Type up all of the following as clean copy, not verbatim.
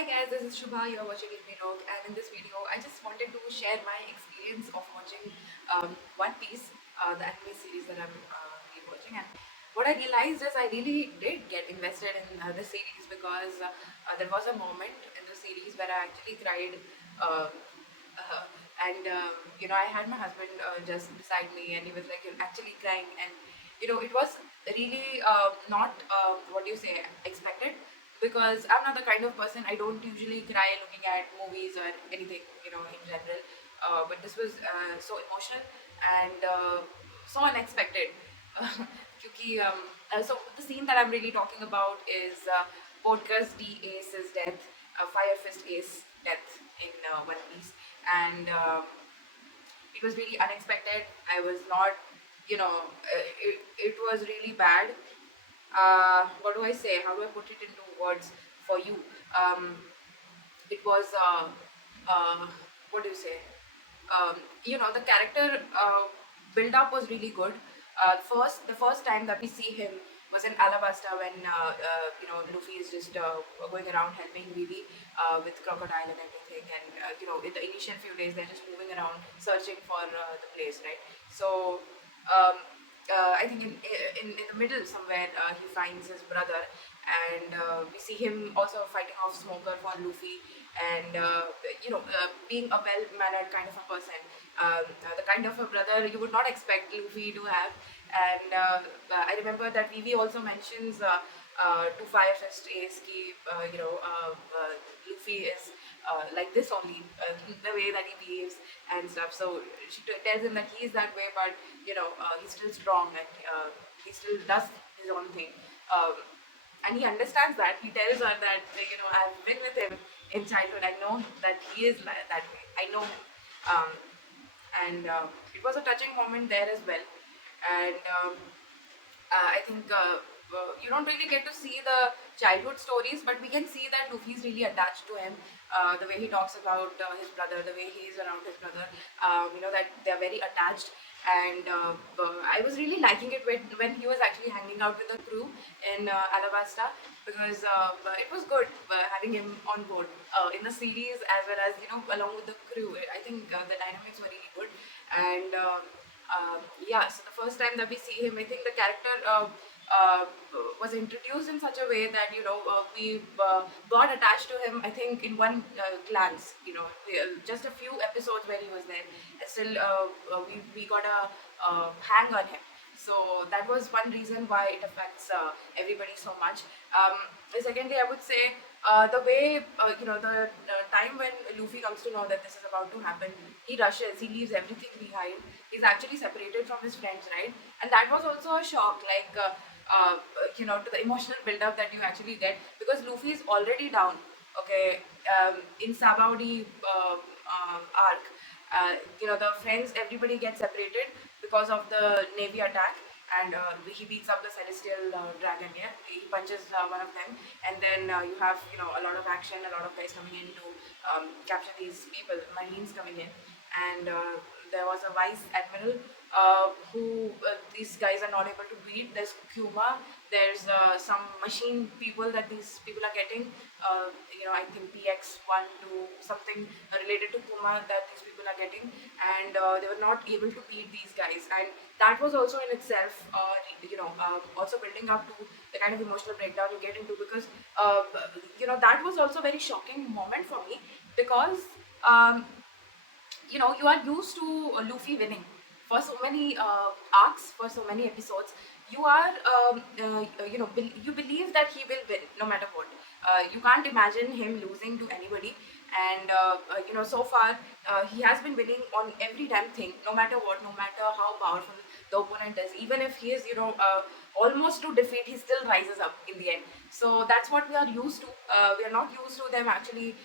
Hi guys, this is Shubha. You're watching Ilmi Rock, and in this video, I just wanted to share my experience of watching One Piece, the anime series that I'm watching. And what I realized is I really did get invested in the series because there was a moment in the series where I actually cried. Uh, uh, and I had my husband just beside me, and he was like actually crying, and it was really not what do you say expected, because I'm not the kind of person, I don't usually cry looking at movies or anything, in general. But this was so emotional and so unexpected. क्योंकि so the scene that I'm really talking about is Podcast D Ace's death, Fire Fist Ace death in One Piece, and it was really unexpected. I was not, it was really bad. What do I say? How do I put it into words for you? Um, it was, uh, what do you say? The character build up was really good. The first time that we see him was in Alabasta when Luffy is just going around helping Vivi with Crocodile and everything, and in the initial few days they're just moving around searching for the place, right? So. Um, I think in the middle somewhere he finds his brother, and we see him also fighting off Smoker for Luffy, and being a well-mannered kind of a person, the kind of a brother you would not expect Luffy to have. And I remember that Vivi also mentions to Fire Fist Ace ki, Luffy is like this only, the way that he behaves and stuff. So she tells him that he is that way, but he's still strong, and he still does his own thing. Um, and he understands that. He tells her that I've been with him in childhood. I know that he is that way. I know him. Um, and it was a touching moment there as well. And I think you don't really get to see the childhood stories, but we can see that Luffy's really attached to him. The way he talks about his brother, the way he is around his brother, that they're very attached. And I was really liking it when he was actually hanging out with the crew in Alabasta, because it was good having him on board in the series, as well as along with the crew. I think the dynamics were really good. And yeah, so the first time that we see him, I think the character uh, was introduced in such a way that we got attached to him. I think in one glance, just a few episodes where he was there, and still we got a hang on him. So that was one reason why it affects everybody so much. Secondly, I would say the way the time when Luffy comes to know that this is about to happen, he rushes, he leaves everything behind. He's actually separated from his friends, right? And that was also a shock, like to the emotional build-up that you actually get, because Luffy is already down. Okay, in Sabaody arc, the friends, everybody gets separated because of the Navy attack, and he beats up the Celestial Dragon. Yeah, he punches one of them, and then you have a lot of action, a lot of guys coming in to capture these people, Marines coming in, and there was a vice admiral who these guys are not able to beat. There's Kuma. There's some machine people that these people are getting. I think PX1 to something related to Kuma that these people are getting, and they were not able to beat these guys. And that was also in itself, also building up to the kind of emotional breakdown you get into, because that was also a very shocking moment for me, because um, you are used to Luffy winning for so many arcs, for so many episodes. You are you believe that he will win no matter what. You can't imagine him losing to anybody. And so far he has been winning on every damn thing, no matter what, no matter how powerful the opponent is. Even if he is almost to defeat, he still rises up in the end. So that's what we are used to. We are not used to them actually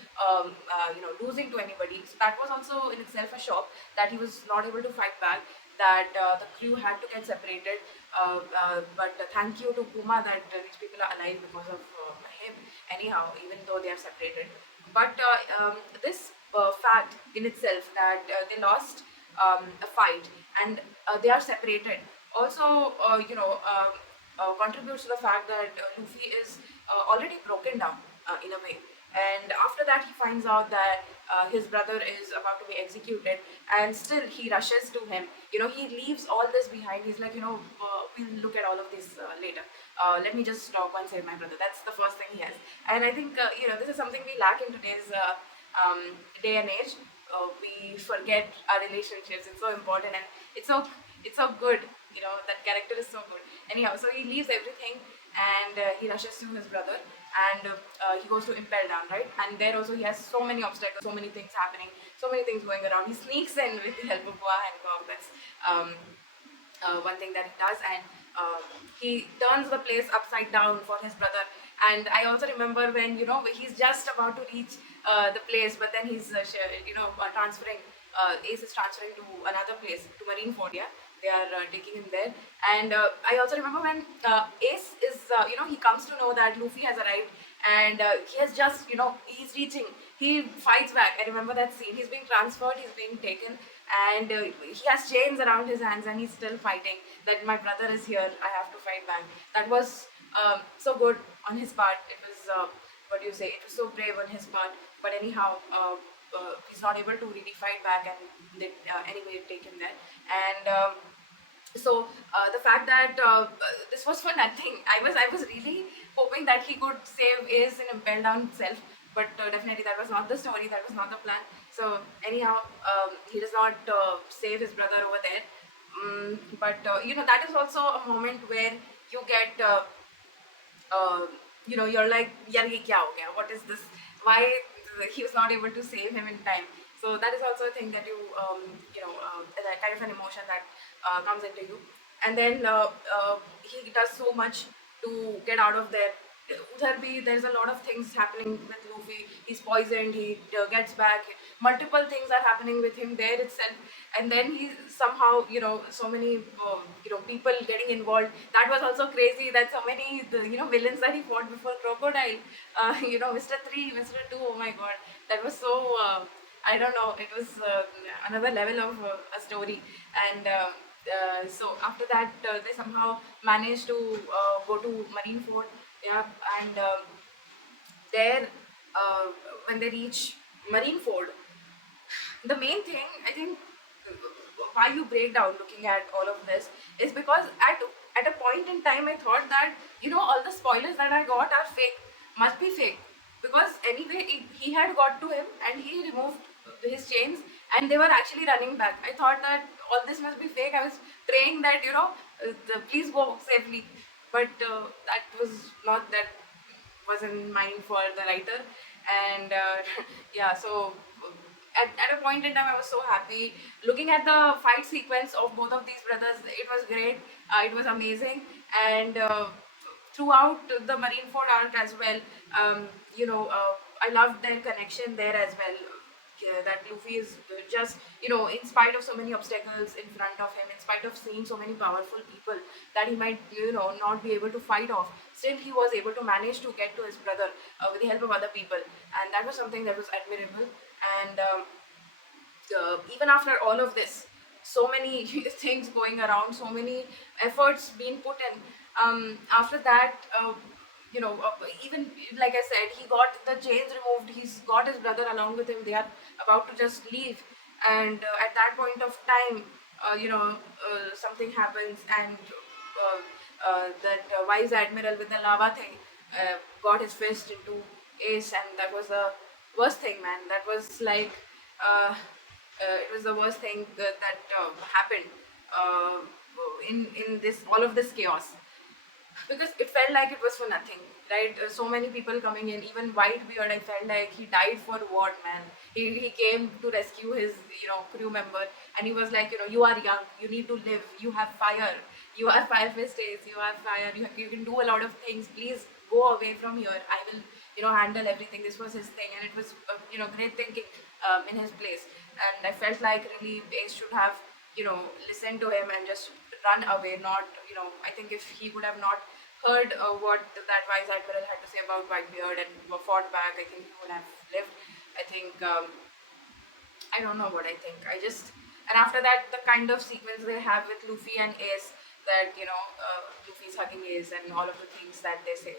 losing to anybody. So that was also in itself a shock, that he was not able to fight back, that the crew had to get separated. But thank you to Puma that these people are alive because of him, anyhow, even though they are separated. But this fact in itself, that they lost a fight, and they are separated, also contributes to the fact that Luffy is already broken down in a way. And after that, he finds out that his brother is about to be executed, and still he rushes to him. He leaves all this behind. He's like, we'll look at all of this later. Let me just go and save my brother. That's the first thing he has. And I think, this is something we lack in today's day and age. We forget our relationships. It's so important, and it's so good. That character is so good. Anyhow, so he leaves everything, and he rushes to his brother, and he goes to Impel Down, right? And there also he has so many obstacles, so many things happening, so many things going around. He sneaks in with the help of Boa Hancock. That's one thing that he does, and he turns the place upside down for his brother. And I also remember when he's just about to reach the place, but then he's transferring. Ace is transferring to another place, to Marineford. Yeah, they are taking him there. And I also remember when Ace is, he comes to know that Luffy has arrived, and he has just, he's reaching. He fights back. I remember that scene. He's being transferred. He's being taken, and he has chains around his hands, and he's still fighting. That my brother is here. I have to fight back. That was so good on his part. It was what do you say? It was so brave on his part. But anyhow, he's not able to really fight back, and they anyway take him there. And so the fact that this was for nothing, I was really hoping that he could save Ace in Impel Down itself, but definitely that was not the story, that was not the plan. So anyhow, he does not save his brother over there. But that is also a moment where you get you're like, yaar ye kya ho gaya, what is this, why he was not able to save him in time. So that is also a thing that that kind of an emotion that comes into you. And then he does so much to get out of there. Udhar bhi, there's a lot of things happening with Luffy. He's poisoned. He gets back. Multiple things are happening with him there itself. And then he somehow, so many, people getting involved. That was also crazy. That so many, villains that he fought before Crocodile. Mr. Three, Mr. Two. Oh my God, that was so. I don't know. It was another level of a story. And so after that, they somehow managed to go to Marineford. Yeah, and there, uh, when they reach Marineford, the main thing I think why you break down looking at all of this is because at a point in time I thought that all the spoilers that I got are fake, must be fake, because anyway he had got to him and he removed his chains and they were actually running back. I thought that all this must be fake. I was praying that please go safely, but that was not that was in mind for the writer. And yeah, so at a point in time I was so happy looking at the fight sequence of both of these brothers. It was great. It was amazing. And throughout the Marineford arc as well, I loved their connection there as well. That Luffy is just, in spite of so many obstacles in front of him, in spite of seeing so many powerful people that he might, not be able to fight off, still he was able to manage to get to his brother with the help of other people. And that was something that was admirable. And even after all of this, so many things going around, so many efforts being put in. After that, even like I said, he got the chains removed. He's got his brother along with him. They are about to just leave, and at that point of time, something happens, and that wise admiral with the lava thing got his fist into Ace, and that was the worst thing, man. That was like it was the worst thing that happened uh, in this all of this chaos, because it felt like it was for nothing, right? So many people coming in, even Whitebeard. I felt like he died for what, man? He came to rescue his crew member, and he was like, you are young, you need to live, you have fire, you are Fire Fist Ace, you have fire, you can do a lot of things. Please go away from here. I will handle everything. This was his thing, and it was great thinking in his place. And I felt like really Ace should have listened to him and just run away. Not I think if he would have not heard what that wise admiral had to say about Whitebeard and fought back, I think he would have lived. I think I don't know what I think. I just, and after that, the kind of sequence they have with Luffy and Ace, that Luffy's hugging Ace and all of the things that they say.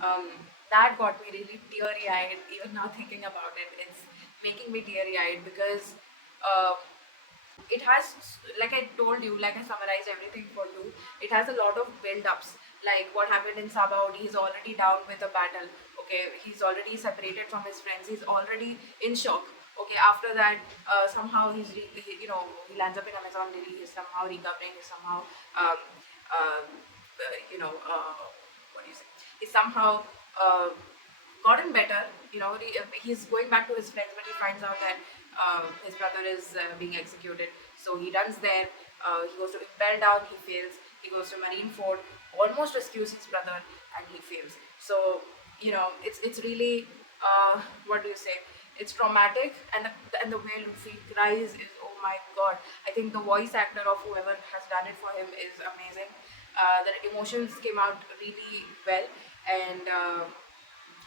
Um, that got me really teary eyed. Even now thinking about it, it's making me teary eyed because uh, it has, like I told you, like I summarized everything for you, it has a lot of build-ups. Like what happened in Sabaudi, he's already down with a battle. Okay, he's already separated from his friends, he's already in shock. Okay, after that, somehow he lands up in Amazon Lily, he's somehow recovering, he's somehow um, uh, what do you say, he's somehow uh, gotten better. He's going back to his friends, but he finds out that his brother is being executed. So he runs there. He goes to Impel Down. He fails. He goes to Marineford, almost rescues his brother, and he fails. So it's really what do you say? It's traumatic, and the way Luffy cries is, oh my god. I think the voice actor of whoever has done it for him is amazing. The emotions came out really well, and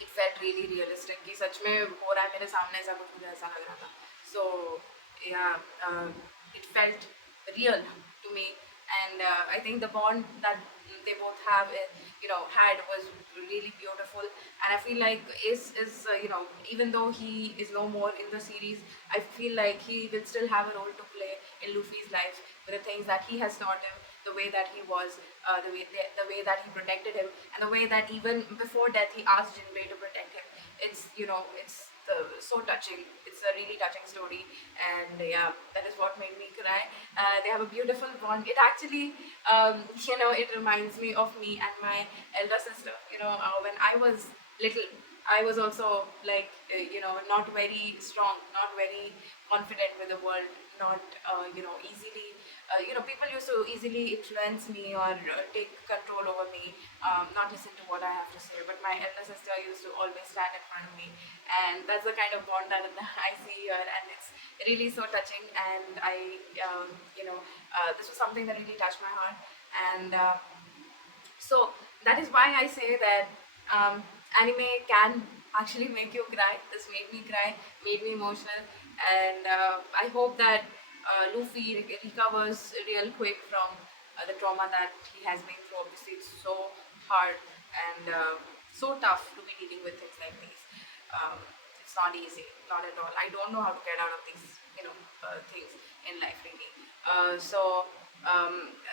it felt really realistic कि सच में हो रहा है मेरे सामने, ऐसा कुछ मुझे ऐसा लग रहा था. So yeah, it felt real to me, and I think the bond that they both had was really beautiful. And I feel like is even though he is no more in the series, I feel like he will still have a role to play in Luffy's life with the things that he has taught him, the way that he was, the way that he protected him, and the way that even before death he asked Jinbei to protect him. So touching. It's a really touching story, and yeah, that is what made me cry. They have a beautiful bond. It actually, it reminds me of me and my elder sister. When I was little, I was also like, not very strong, not very confident with the world, not, easily. People used to easily influence me or take control over me, not listen to what I have to say. But my elder sister used to always stand in front of me, and that's the kind of bond that I see here, and it's really so touching. And this was something that really touched my heart, and so that is why I say that anime can actually make you cry. This made me cry, made me emotional, and I hope that Luffy recovers real quick from the trauma that he has been through. Obviously, it's so hard and so tough to be dealing with things like these. Um, it's not easy, not at all. I don't know how to get out of these, things in life, really.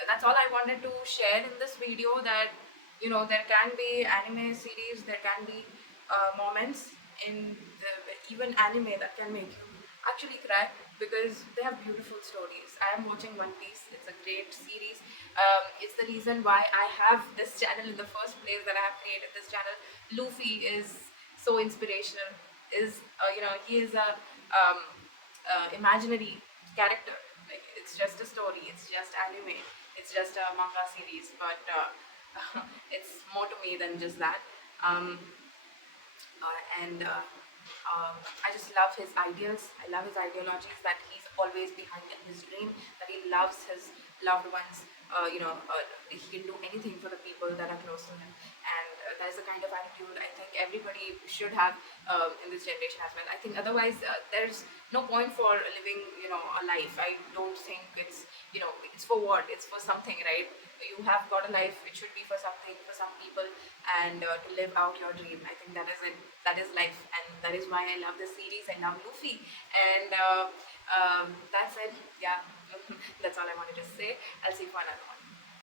That's all I wanted to share in this video. That there can be anime series, there can be moments in even anime that can make you actually cry because they have beautiful stories. I am watching One Piece. It's a great series. It's the reason why I have this channel in the first place, that I have created this channel. Luffy is so inspirational. He is a imaginary character. Like, it's just a story. It's just anime. It's just a manga series, but it's more to me than just that. Um, and I just love his ideals. I love his ideologies, that he's always behind his dream, that he loves his loved ones. He can do anything for the people that are close to him, and that is the kind of attitude I think everybody should have in this generation as well. I think otherwise there's no point for living, a life. I don't think it's for what? It's for something, right? You have got a life. It should be for something, for some people, and to live out your dream. I think that is it. That is life, and that is why I love this series. I love Luffy, and that's it. Yeah, that's all I wanted to say. I'll see you for another one.